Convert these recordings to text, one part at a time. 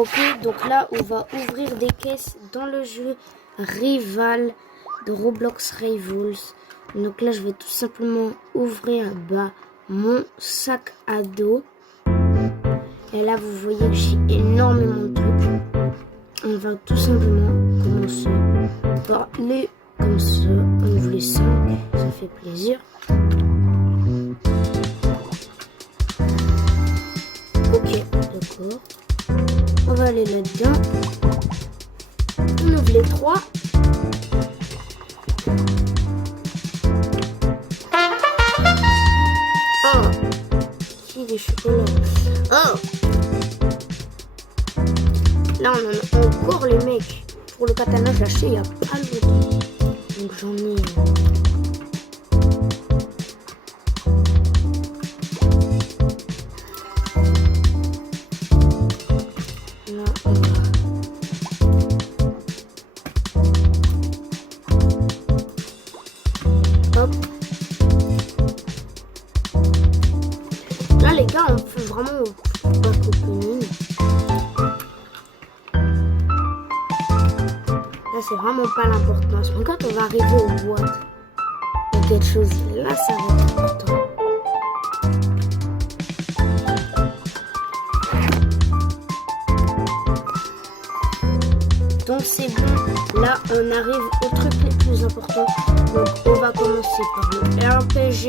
Ok, donc là, on va ouvrir des caisses dans le jeu Rival de Roblox Rivals. Donc là, je vais tout simplement ouvrir mon sac à dos. Et là, vous voyez que j'ai énormément de trucs. On va tout simplement commencer par les comme ça. On ouvre les 5, ça fait plaisir. Ok, d'accord. On va aller là-dedans. On ouvre les 3. Oh, qui des chocolats. Oh, là on en a encore les mecs. Pour le katana, j'ai acheté il y a pas longtemps. Donc j'en ai. Là, on va. Hop. Là, les gars, on fait vraiment pas copine. Là, c'est vraiment pas l'importance. Mais quand on va arriver aux boîtes ou quelque chose, là, ça va être important. Donc c'est bon, là on arrive aux trucs les plus importants. Donc on va commencer par le RPG.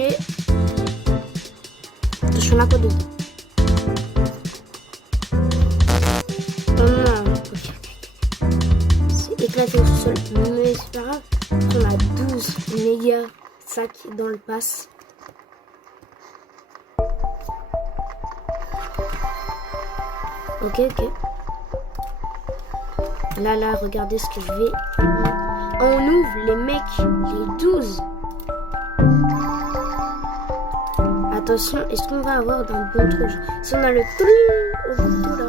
Attention, là quoi dedans? C'est éclaté au sol, mais c'est pas grave. On a 12 méga sacs dans le pass. Ok. Là, regardez ce que je vais. On ouvre les mecs, les 12. Attention, est-ce qu'on va avoir d'un bon truc? Si on a le truc au bout là,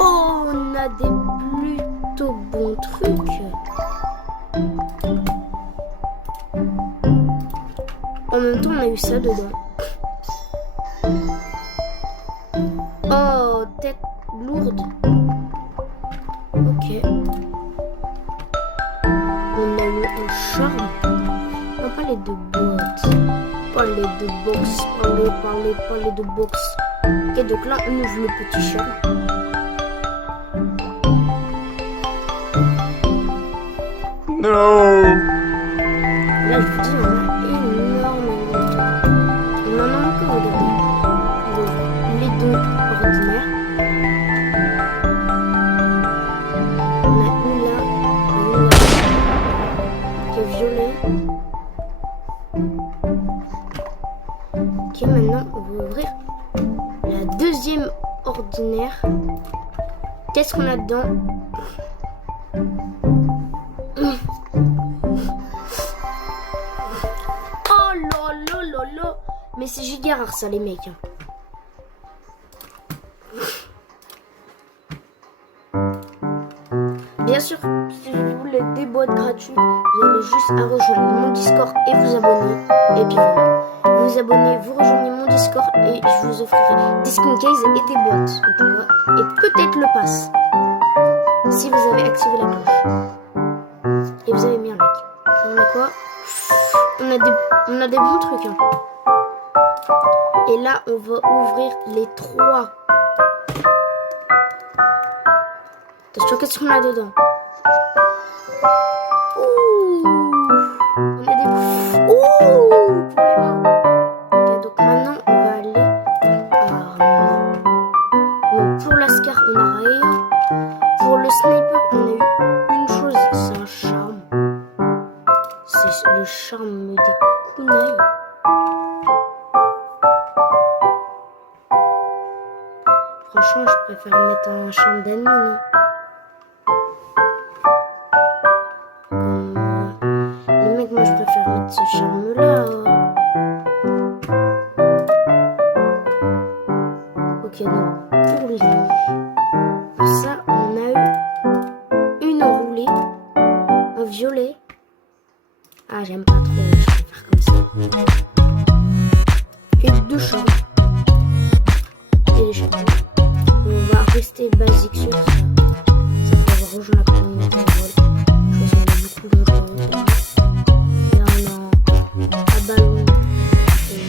oh, on a des plutôt bons trucs. En même temps, on a eu ça dedans. Oh, tête lourde. Ok. On a eu un charme. Non, pas les deux boîtes. Pas les deux box. Pas les deux box. Ok, donc là, on ouvre le petit charme. No. Là, je vous dis, on a énormément de trucs. On en a encore, regardez. Les deux ordinaires. On a une là, qui est violet. Ok, maintenant on va ouvrir la deuxième ordinaire. Qu'est-ce qu'on a dedans? Oh là. Mais c'est giga rare ça les mecs. Bien sûr, si vous voulez des boîtes gratuites, vous allez juste à rejoindre mon Discord et vous abonner. Et puis voilà, vous abonnez, vous rejoignez mon Discord et je vous offrirai des skin cases et des boîtes en tout cas. Et peut-être le pass, si vous avez activé la cloche. Et vous avez mis un like. On a quoi? On a des bons trucs. Hein. Et là, on va ouvrir les 3. Attention, qu'est-ce qu'on a dedans? Ouh, on a des... Ouh, pour les mains. Ok, donc maintenant, on va aller... Donc pour la scar, on a rien. Pour le sniper, on a eu une chose, c'est un charme. C'est le charme des kunai. Franchement, je préfère mettre un charme d'ennemi, non? Les mecs, moi je préfère mettre ce charme là. Ok, donc pour lui, pour ça, on a eu une enroulée en violet. Ah, j'aime pas trop, je préfère comme ça. Et 2 charmes. Et des charmes. rester basique sur ça. Ça fait avoir rejoint la communauté de vol. Je pense qu'on a beaucoup de joueurs. Là on a un ballon et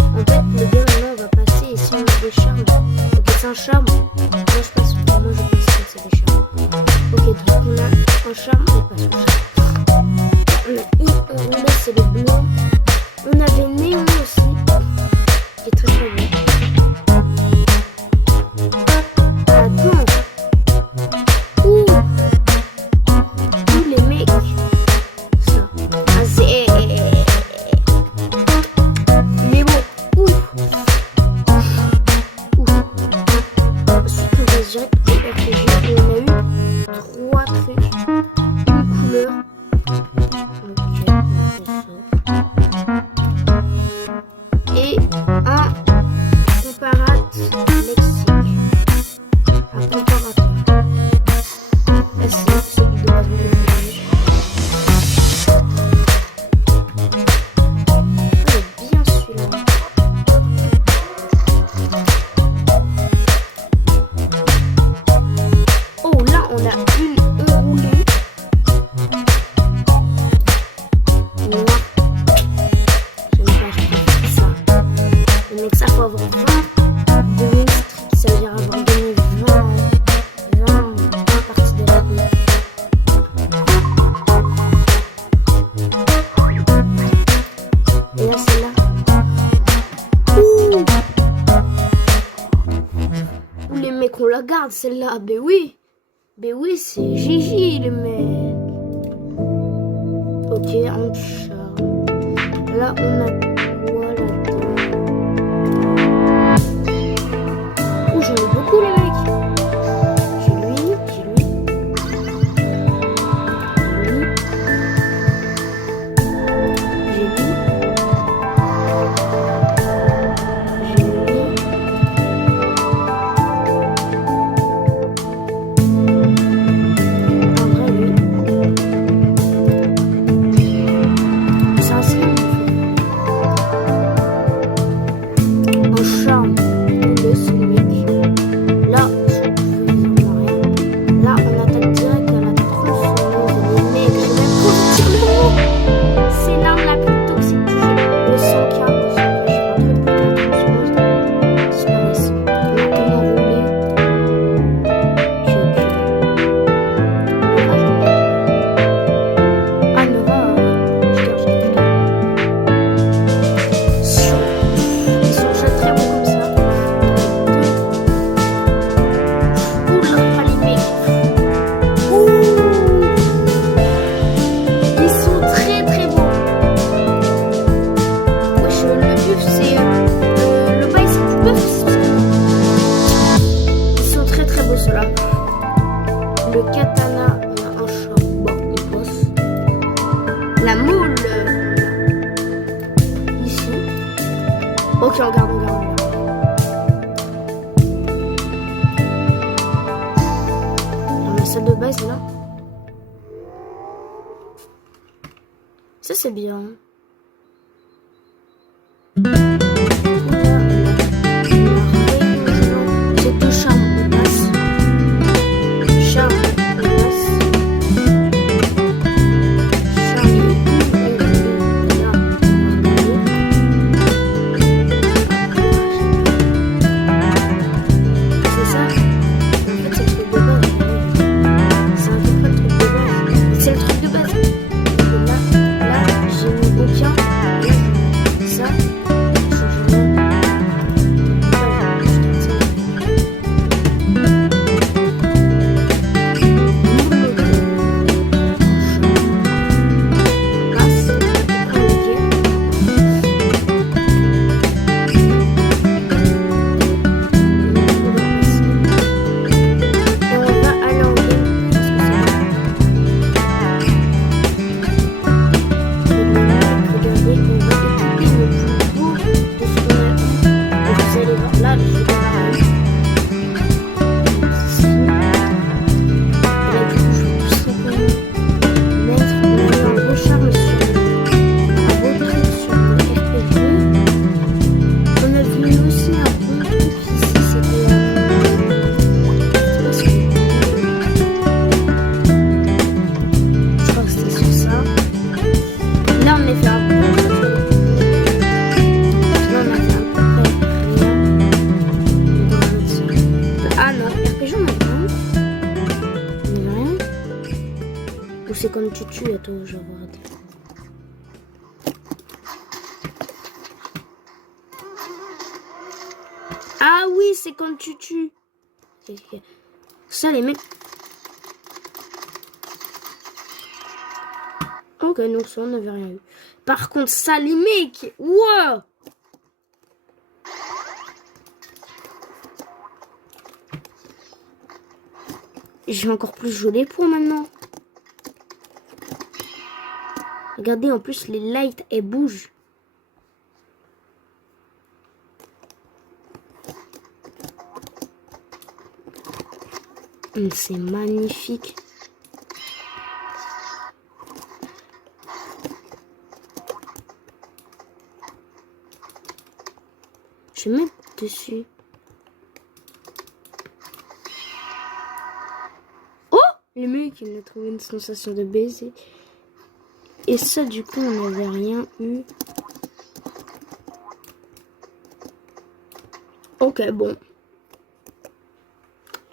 en fait le game maintenant on va passer ici on a des charmes. Ok c'est un charme. Moi je passe que c'est des charmes. Ok donc on a un charme et pas son charme. On a une roulette c'est les blancs. On avait néon aussi. Qui est très très bon. Attends. Ouh les mecs. Ça. Ah c'est. Il est bon. Ouf. Ensuite on passe direct au RPG et on a eu 3 trucs. Une couleur. Ok, on fait ça. Et un comparateur lexique. Un comparateur. Là, c'est celui de base. Oh, bien celui-là. Oh, là, on a une enroulée. Noir. Donc ça faut avoir 20 de win streak, ça veut dire avoir gagné 20 parties de la vie. Et là celle-là. Ouh les mecs on la garde celle-là, ben oui c'est Gigi les mecs. Ok un charme. Là on a quoi là-dedans? J'en ai beaucoup les mecs. J'ai lui. En vrai lui. C'est un slim. En charme. C'est le mec. Là, on attaque direct à la tronçonneuse. Les mecs, j'ai même pas sur le mot. C'est l'arme la plus toxique du jeu. Le 100K, je vais rentrer pour que la tronçonneuse disparaisse. On a tellement roulé. Ah, Nova, je garde. Ils sont déjà très bons comme ça. Ils sont très très bons. Wesh, le buff c'est le bail c'est du buff. Ils sont très très beaux ceux-là. Le katana, on a un chat. Bon, il bosse. La moule. Ici. Ok, on regarde. De base là, ça c'est bien. C'est tout charme de base. Charme de base. C'est ça. En fait, c'est le truc de base. C'est le truc de base. Là j'ai mis c'est comme tu tues. Attends, je vais arrêter. Ah oui, c'est quand tu tues. Ça, les mecs. Ok, donc ça, on n'avait rien eu. Par contre, ça, les mecs. Wow. J'ai encore plus joué les points maintenant. Regardez, en plus, les lights, elles bougent. C'est magnifique. Je vais mettre dessus. Oh! Le mec, il a trouvé une sensation de baiser. Et ça, du coup, on n'avait rien eu. Ok, bon.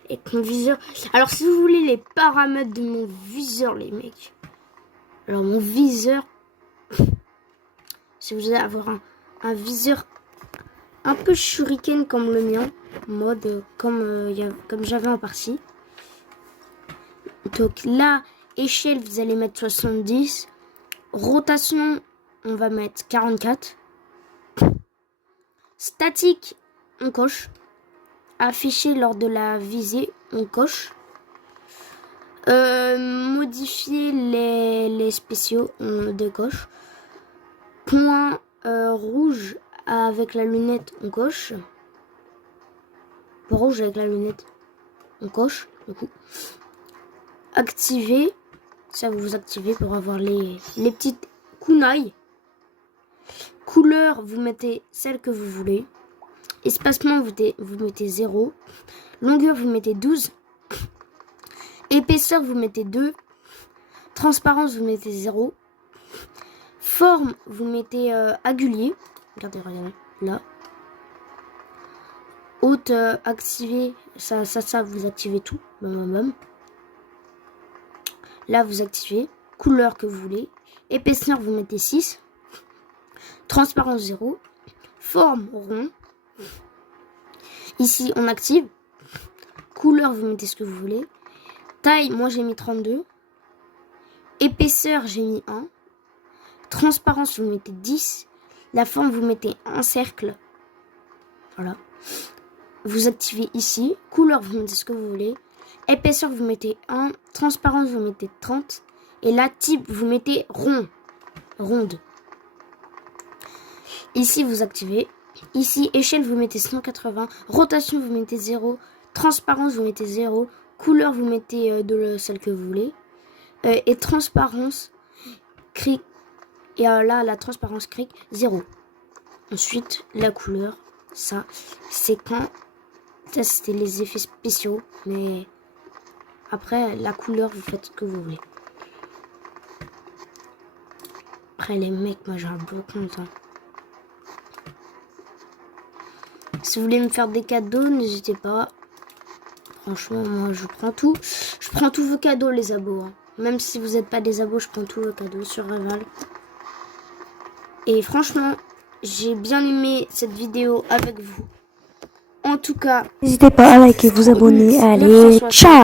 Et mon viseur. Alors, si vous voulez les paramètres de mon viseur, les mecs. Alors, mon viseur. Si vous allez avoir un viseur un peu shuriken comme le mien. Mode comme j'avais en partie. Donc là, échelle, vous allez mettre 70. Rotation, on va mettre 44. Statique, on coche. Afficher lors de la visée, on coche. Modifier les spéciaux, on décoche. Point rouge avec la lunette, on coche. Point rouge avec la lunette, on coche. Du coup. Activer, ça vous activez pour avoir les petites kunai. Couleur, vous mettez celle que vous voulez. Espacement, vous mettez 0. Longueur, vous mettez 12. Épaisseur, vous mettez 2. Transparence, vous mettez 0. Forme, vous mettez aigulier. Regardez, là. Haute, activer, ça, vous activez tout. Là, vous activez. Couleur que vous voulez. Épaisseur, vous mettez 6. Transparence, 0. Forme, rond. Ici, on active. Couleur, vous mettez ce que vous voulez. Taille, moi j'ai mis 32. Épaisseur, j'ai mis 1. Transparence, vous mettez 10. La forme, vous mettez un cercle. Voilà. Vous activez ici. Couleur, vous mettez ce que vous voulez. Épaisseur, vous mettez 1. Transparence, vous mettez 30. Et là, type, vous mettez rond. Ronde. Ici, vous activez. Ici, échelle, vous mettez 180. Rotation, vous mettez 0. Transparence, vous mettez 0. Couleur, vous mettez de celle que vous voulez. Et transparence, cric. Et là, la transparence, cric, 0. Ensuite, la couleur, ça, c'est quand... Ça, c'était les effets spéciaux. Mais après, la couleur, vous faites ce que vous voulez. Après, les mecs, moi, j'ai un bon compte. Hein. Si vous voulez me faire des cadeaux, n'hésitez pas. Franchement, moi, je prends tout. Je prends tous vos cadeaux, les abos. Hein. Même si vous n'êtes pas des abos, je prends tous vos cadeaux sur Reval. Et franchement, j'ai bien aimé cette vidéo avec vous. En tout cas, n'hésitez pas à liker, vous abonner. Allez, ciao!